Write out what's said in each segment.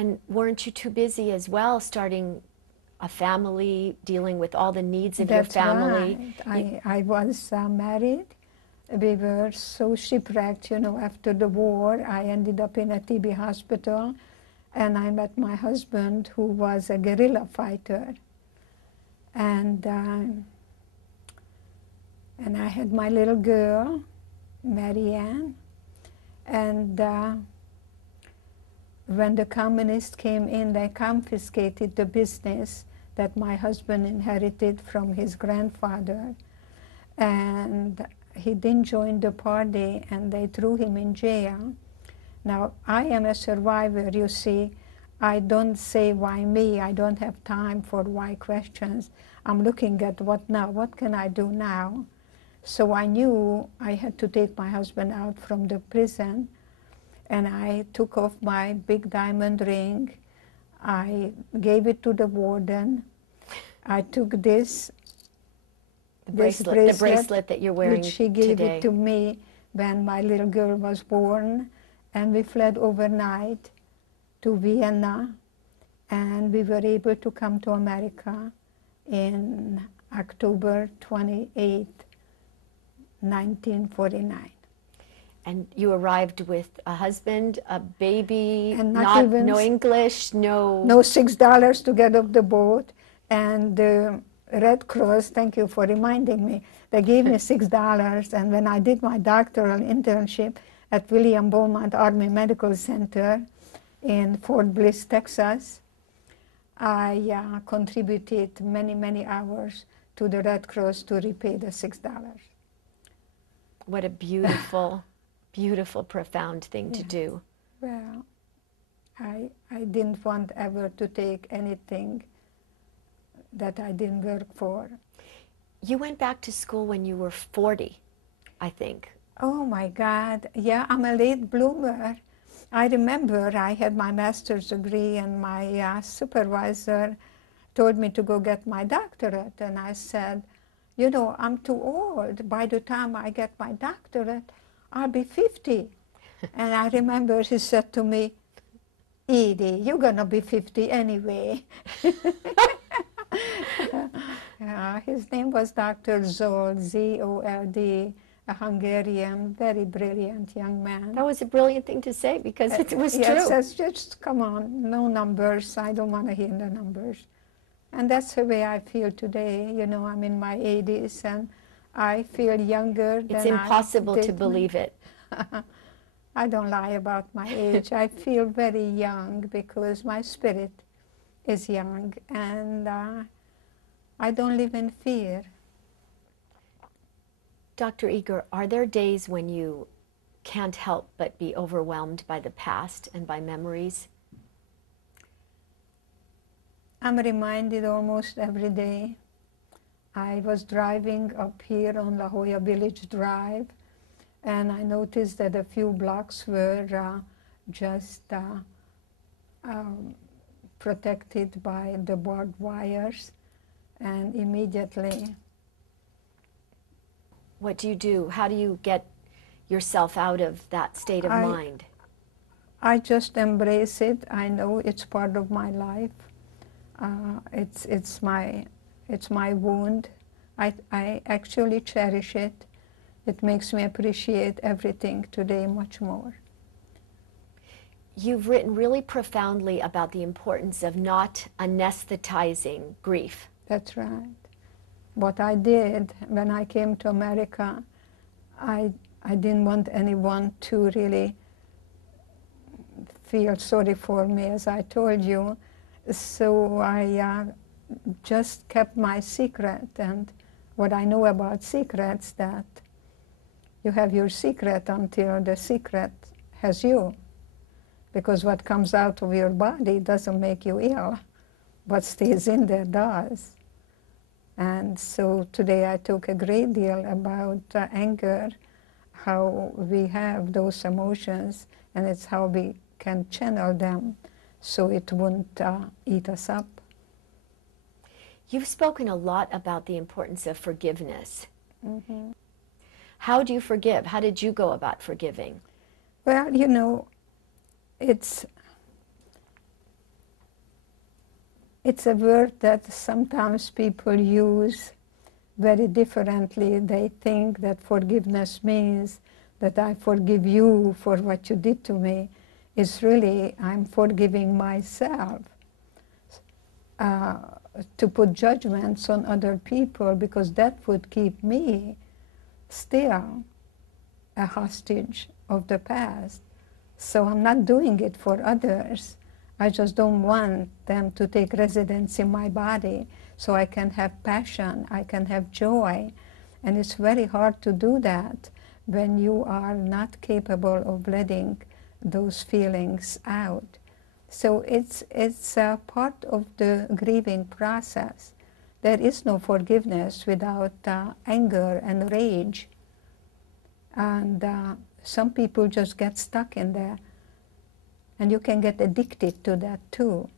And weren't you too busy as well, starting a family, dealing with all the needs of your family? Right. I was married. We were so shipwrecked, you know, after the war. I ended up in a TB hospital, and I met my husband, who was a guerrilla fighter. And I had my little girl, Marianne. And when the communists came in, they confiscated the business that my husband inherited from his grandfather. And he didn't join the party, and they threw him in jail. Now, I am a survivor, you see. I don't say, why me? I don't have time for why questions. I'm looking at what now? What can I do now? So I knew I had to take my husband out from the prison, and I took off my big diamond ring. I gave it to the warden. I took this bracelet that you're wearing which she gave today. it to me when my little girl was born, and we fled overnight to Vienna, and we were able to come to America in October 28, 1949. And you arrived with a husband, a baby, And no English, no $6 to get off the boat, and the Red Cross, thank you for reminding me, they gave me $6, and when I did my doctoral internship at William Beaumont Army Medical Center in Fort Bliss, Texas, I contributed many, many hours to the Red Cross to repay the $6. What a beautiful, beautiful, profound thing to do. Well, I didn't want ever to take anything that I didn't work for. You went back to school when you were 40, I think. Oh my God, yeah, I'm a late bloomer. I remember I had my master's degree, and my supervisor told me to go get my doctorate, and I said, you know, I'm too old. By the time I get my doctorate, I'll be 50. And I remember he said to me, Edie, you're gonna be 50 anyway. His name was Dr. Zold, Z-O-L-D, a Hungarian, very brilliant young man. That was a brilliant thing to say, because it was true. Yes, just come on, no numbers. I don't want to hear the numbers. And that's the way I feel today. You know, I'm in my 80s, and I feel younger than I did. It's impossible to believe it. I don't lie about my age. I feel very young because my spirit is young, and I don't live in fear. Dr. Eger, are there days when you can't help but be overwhelmed by the past and by memories? I'm reminded almost every day. I was driving up here on La Jolla Village Drive, and I noticed that a few blocks were just protected by the barbed wires, and immediately... What do you do? How do you get yourself out of that state of mind? I just embrace it. I know it's part of my life. It's my wound. I actually cherish it. It makes me appreciate everything today much more. You've written really profoundly about the importance of not anesthetizing grief. That's right. What I did when I came to America, I didn't want anyone to really feel sorry for me, as I told you. So I just kept my secret. And what I know about secrets, that you have your secret until the secret has you. Because what comes out of your body doesn't make you ill. What stays in there does. And so today I talk a great deal about anger, how we have those emotions, and it's how we can channel them so it won't eat us up. You've spoken a lot about the importance of forgiveness. Mm-hmm. How do you forgive? How did you go about forgiving? Well, you know, it's It's a word that sometimes people use very differently. They think that forgiveness means that I forgive you for what you did to me. It's really, I'm forgiving myself. Uh, to put judgments on other people, because that would keep me still a hostage of the past. So I'm not doing it for others. I just don't want them to take residence in my body so I can have passion, I can have joy. And it's very hard to do that when you are not capable of letting those feelings out. So it's a part of the grieving process. There is no forgiveness without anger and rage. And some people just get stuck in there. And you can get addicted to that too.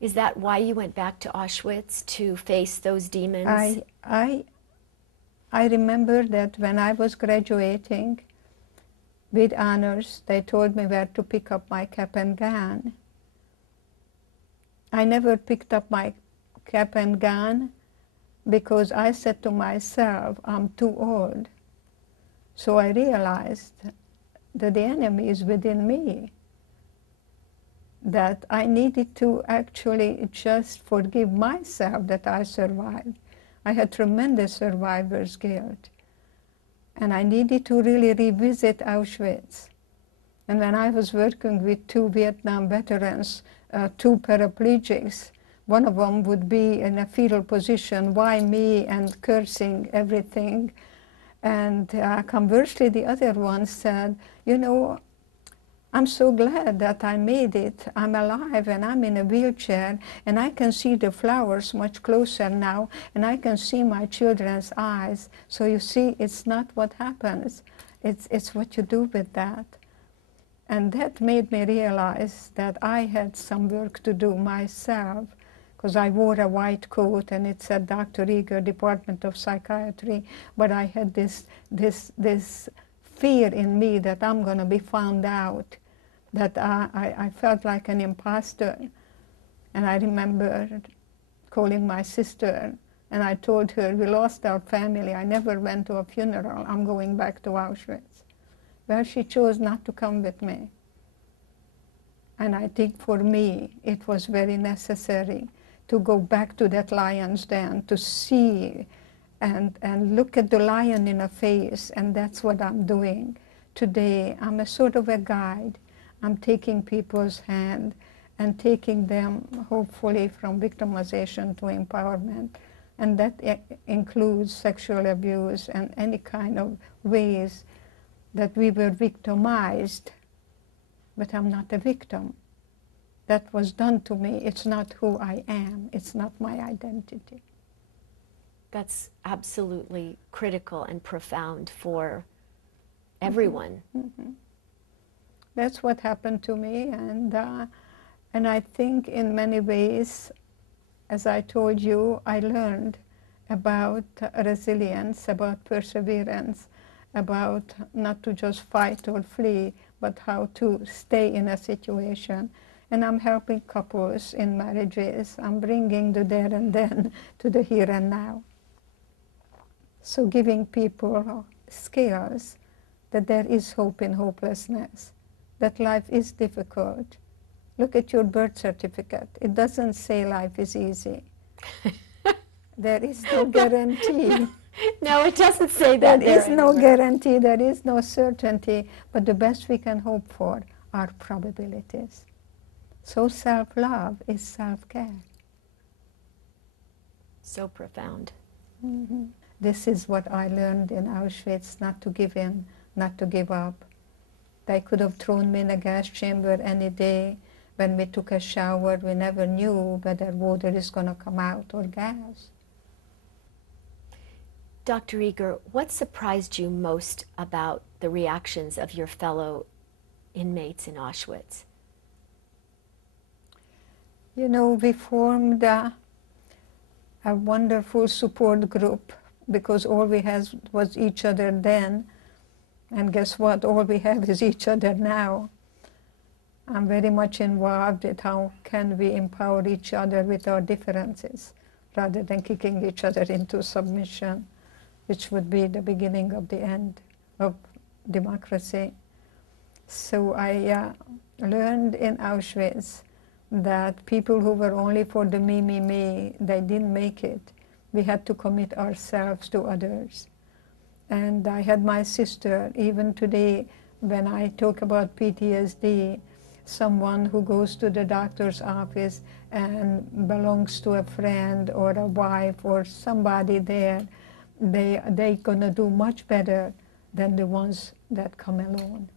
Is that why you went back to Auschwitz, to face those demons? I remember that when I was graduating with honors, they told me where to pick up my cap and gown. I never picked up my cap and gown because I said to myself, I'm too old. So I realized that the enemy is within me, that I needed to actually just forgive myself that I survived. I had tremendous survivor's guilt. And I needed to really revisit Auschwitz. And when I was working with 2 Vietnam veterans, 2 paraplegics, one of them would be in a fetal position, why me, and cursing everything. And conversely, the other one said, you know, I'm so glad that I made it. I'm alive and I'm in a wheelchair and I can see the flowers much closer now and I can see my children's eyes. So you see, it's not what happens. It's what you do with that. And that made me realize that I had some work to do myself, because I wore a white coat and it said Dr. Eger, Department of Psychiatry, but I had this fear in me that I'm going to be found out, that I felt like an imposter. And I remember calling my sister, and I told her, we lost our family. I never went to a funeral. I'm going back to Auschwitz. Well, she chose not to come with me. And I think for me, it was very necessary to go back to that lion's den, to see and look at the lion in the face, and that's what I'm doing today. I'm a sort of a guide. I'm taking people's hand and taking them, hopefully, from victimization to empowerment. And that includes sexual abuse and any kind of ways that we were victimized. But I'm not a victim. That was done to me. It's not who I am. It's not my identity. That's absolutely critical and profound for everyone. Mm-hmm. That's what happened to me, and I think in many ways, as I told you, I learned about resilience, about perseverance, about not to just fight or flee, but how to stay in a situation. And I'm helping couples in marriages. I'm bringing the there and then to the here and now. So giving people skills that there is hope in hopelessness, that life is difficult. Look at your birth certificate. It doesn't say life is easy. There is no guarantee. No, it doesn't say that. There is no guarantee, there is no certainty, but the best we can hope for are probabilities. So self-love is self-care. So profound. Mm-hmm. This is what I learned in Auschwitz, not to give in, not to give up. They could have thrown me in a gas chamber any day. When we took a shower, we never knew whether water is going to come out or gas. Dr. Eger, what surprised you most about the reactions of your fellow inmates in Auschwitz? You know, we formed a wonderful support group, because all we had was each other then, and guess what? All we have is each other now. I'm very much involved with how can we empower each other with our differences rather than kicking each other into submission, which would be the beginning of the end of democracy. So I learned in Auschwitz that people who were only for the me, they didn't make it. We had to commit ourselves to others. And I had my sister, even today, when I talk about PTSD, someone who goes to the doctor's office and belongs to a friend or a wife or somebody there, they're going to do much better than the ones that come alone.